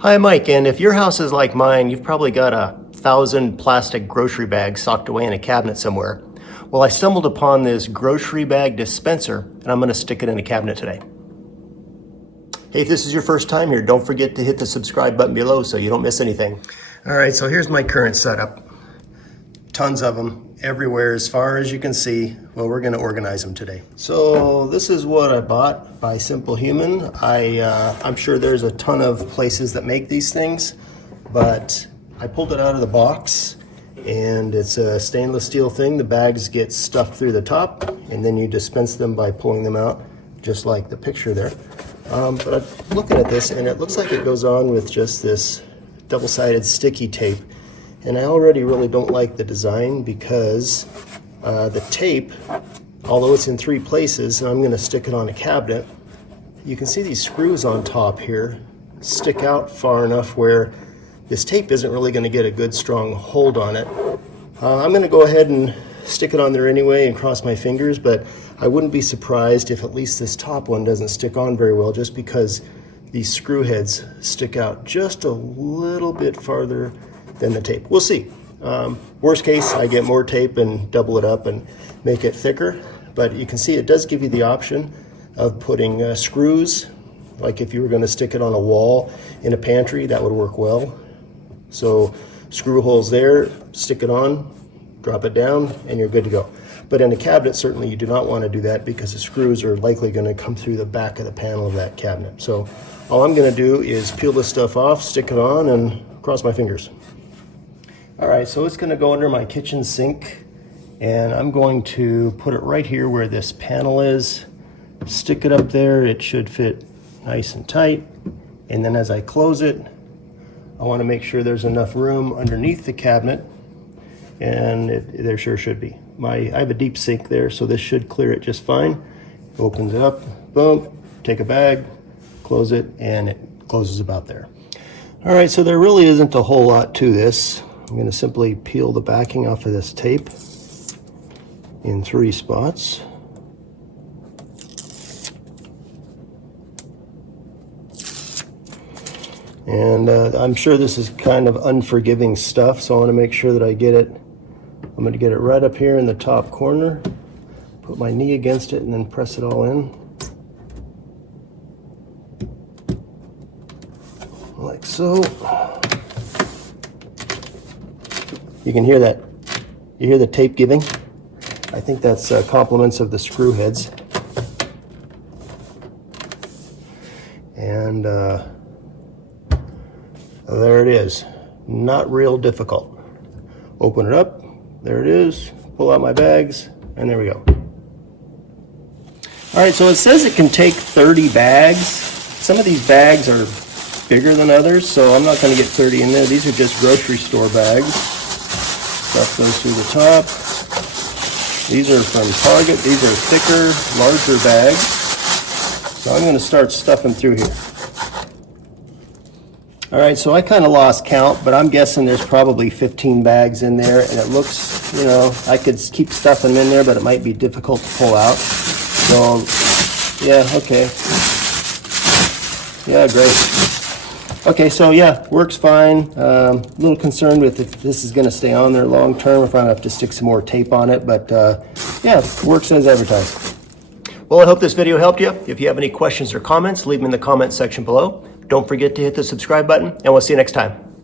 Hi, Mike, and if your house is like mine, you've probably got 1,000 plastic grocery bags socked away in a cabinet somewhere. Well, I stumbled upon this grocery bag dispenser, and I'm going to stick it in a cabinet today. Hey, if this is your first time here, don't forget to hit the subscribe button below so you don't miss anything. All right, so here's my current setup. Tons of them everywhere as far as you can see. Well, we're going to organize them today. So this is what I bought by Simple Human. I'm sure there's a ton of places that make these things, but I pulled it out of the box, and it's a stainless steel thing. The bags get stuffed through the top, and then you dispense them by pulling them out, just like the picture there. But I'm looking at this, and it looks like it goes on with just this double-sided sticky tape. And I already really don't like the design because the tape, although it's in 3 places, and I'm going to stick it on a cabinet, you can see these screws on top here stick out far enough where this tape isn't really going to get a good strong hold on it. I'm going to go ahead and stick it on there anyway and cross my fingers, but I wouldn't be surprised if at least this top one doesn't stick on very well, just because these screw heads stick out just a little bit farther than the tape. We'll see. Worst case, I get more tape and double it up and make it thicker, but you can see it does give you the option of putting screws, like if you were going to stick it on a wall in a pantry, that would work well. So screw holes there, stick it on, drop it down, and you're good to go. But in a cabinet, certainly you do not want to do that because the screws are likely going to come through the back of the panel of that cabinet. So all I'm going to do is peel this stuff off, stick it on, and cross my fingers. All right, so it's going to go under my kitchen sink, and I'm going to put it right here where this panel is, stick it up there. It should fit nice and tight, and then as I close it, I want to make sure there's enough room underneath the cabinet, and there sure should be. I have a deep sink there, so this should clear it just fine. Opens it up, boom, take a bag, close it, and it closes about there. All right, so there really isn't a whole lot to this. I'm going to simply peel the backing off of this tape in 3 spots. And I'm sure this is kind of unforgiving stuff, so I want to make sure that I get it. I'm going to get it right up here in the top corner, put my knee against it, and then press it all in. Like so. You can hear that. You hear the tape giving? I think that's compliments of the screw heads. And there it is. Not real difficult. Open it up. There it is. Pull out my bags, and there we go. All right, so it says it can take 30 bags. Some of these bags are bigger than others, so I'm not going to get 30 in there. These are just grocery store bags. Stuff goes through the top. These are from Target. These are thicker, larger bags. So I'm going to start stuffing through here. All right, so I kind of lost count, but I'm guessing there's probably 15 bags in there, and it looks, you know, I could keep stuffing them in there, but it might be difficult to pull out. So, yeah, okay. Yeah, great. Okay, so yeah, works fine. A little concerned with if this is going to stay on there long term, if I have to stick some more tape on it, but yeah, works as advertised. Well, I hope this video helped you. If you have any questions or comments, leave them in the comment section below. Don't forget to hit the subscribe button, and we'll see you next time.